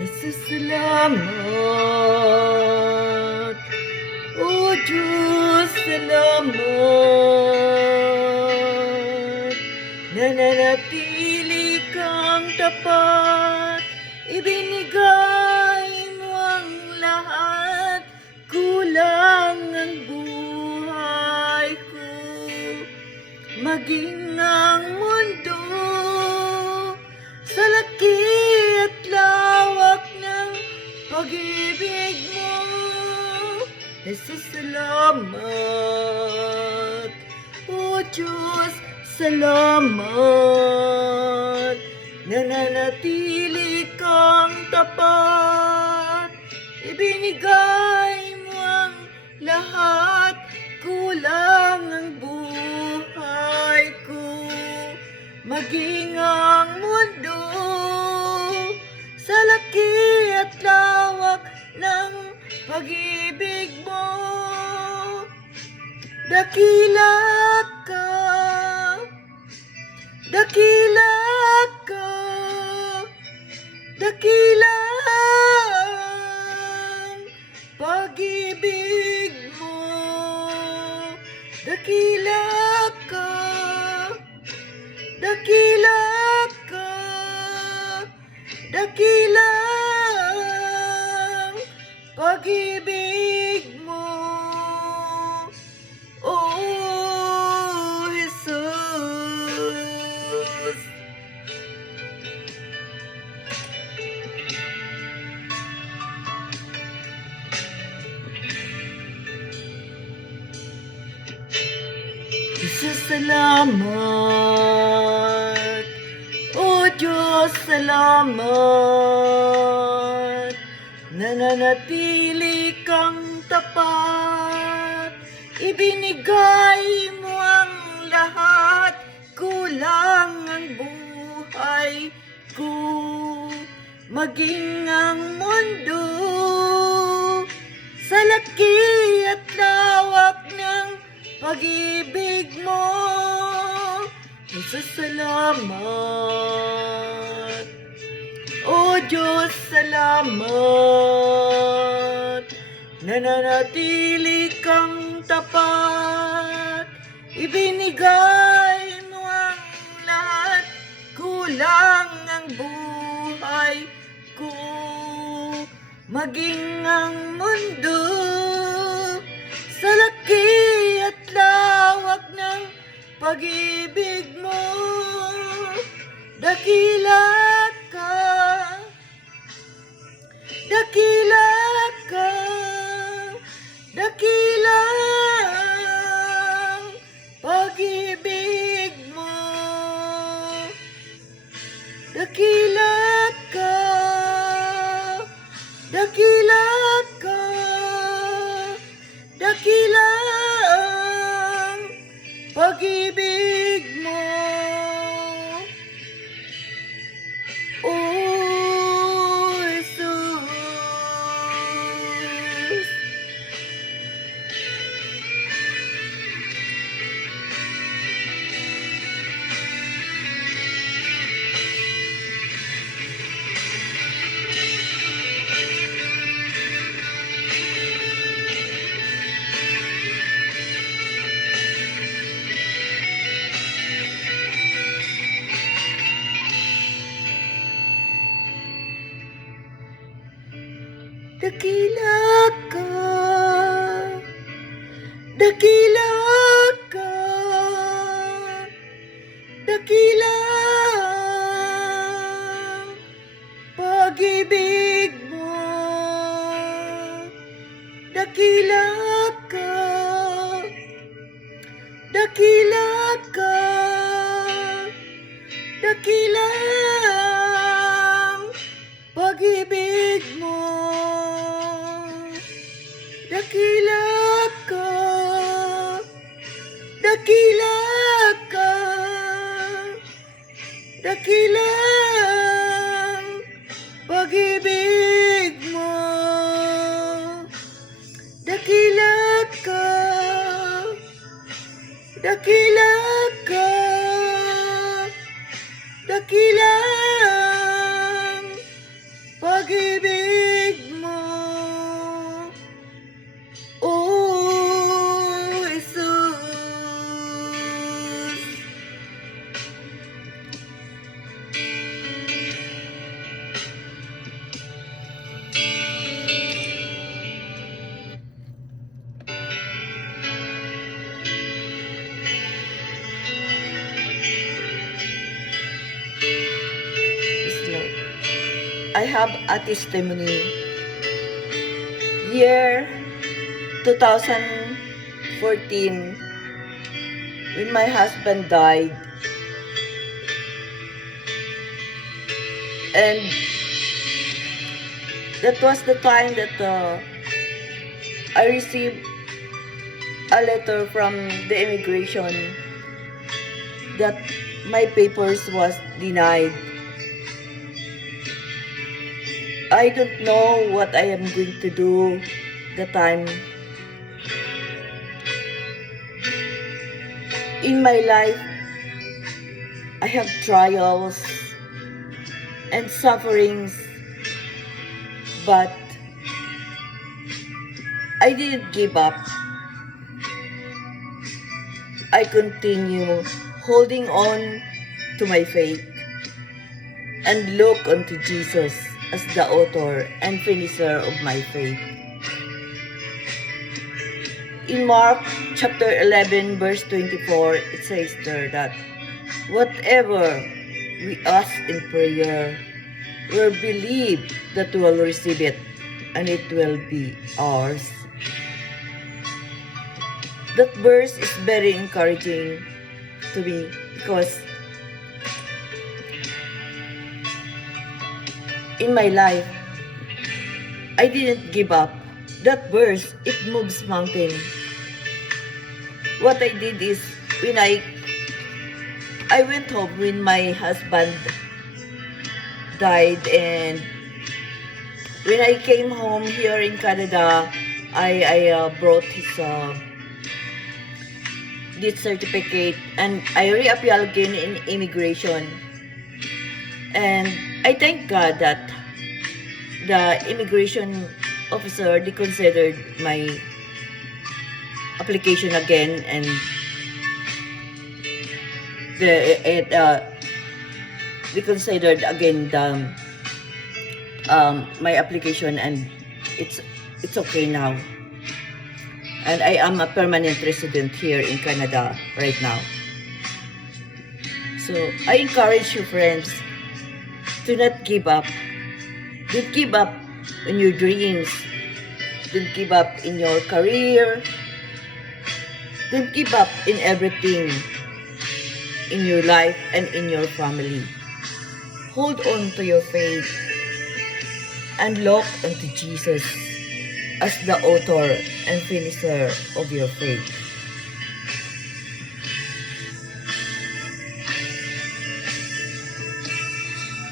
Jesus, salamat. O Diyos, salamat. Nananatili kang tapat, ibinigay mo ang lahat, kulang ang buhay ko. Maging ang mundo sa laki at lawak ng pag-ibig mo, Jesus, salamat. O Diyos, salamat. Nananatili kang tapat, ibinigay mo ang lahat, kulang ang buhay ko. Maging ang mundo sa laki at lawak ng pag-ibig mo, dakila ka, dakila ka, dakila ang pag-ibig mo, dakila ka, dakila ka, dakila ang pag-ibig mo, oh Jesus. Jesus, salamat. O Diyos, salamat. Nananatili kang tapat, ibinigay mo ang lahat, kulang ang buhay ko. Maging ang mundo sa laki at lawak ng pag-ibig mo, Jesus, salamat. O Diyos, salamat. Nananatili kang tapat, ibinigay mo ang lahat, kulang ang buhay ko. Maging ang mundo sa laki at lawak ng pag-ibig mo, dakila ka, dakila ka, dakila ang pag-ibig mo, dakila ka, dakila ka, dakila ang pag-ibig mo, oh Jesus. Dakila ka, dakila ka, dakila ang pag-ibig mo, dakila ka, dakila ka, dakila ang pag-ibig mo, dakila ka, dakila ka, dakila ang pag-ibig mo, dakila ka, dakila ka, dakila ang pag-ibig I have a testimony. Year 2014, when my husband died, and that was the time that I received a letter from the immigration that my papers was denied. I don't know what I am going to do the time. In my life, I have trials and sufferings, but I didn't give up. I continue holding on to my faith and look unto Jesus as the author and finisher of my faith. In Mark chapter 11 verse 24, it says there that whatever we ask in prayer, we'll believe that we'll receive it and it will be ours. That verse is very encouraging to me because in my life, I didn't give up. That verse, it moves mountain. What I did is, when I went home when my husband died, and when I came home here in Canada, I brought his death certificate, and I reappeal again in immigration. And I thank God that the immigration officer, they considered my application again, and they considered again my application, and it's okay now. And I am a permanent resident here in Canada right now. So I encourage you, friends, do not give up. Don't give up in your dreams. Don't give up in your career. Don't give up in everything in your life and in your family. Hold on to your faith and look unto Jesus as the author and finisher of your faith.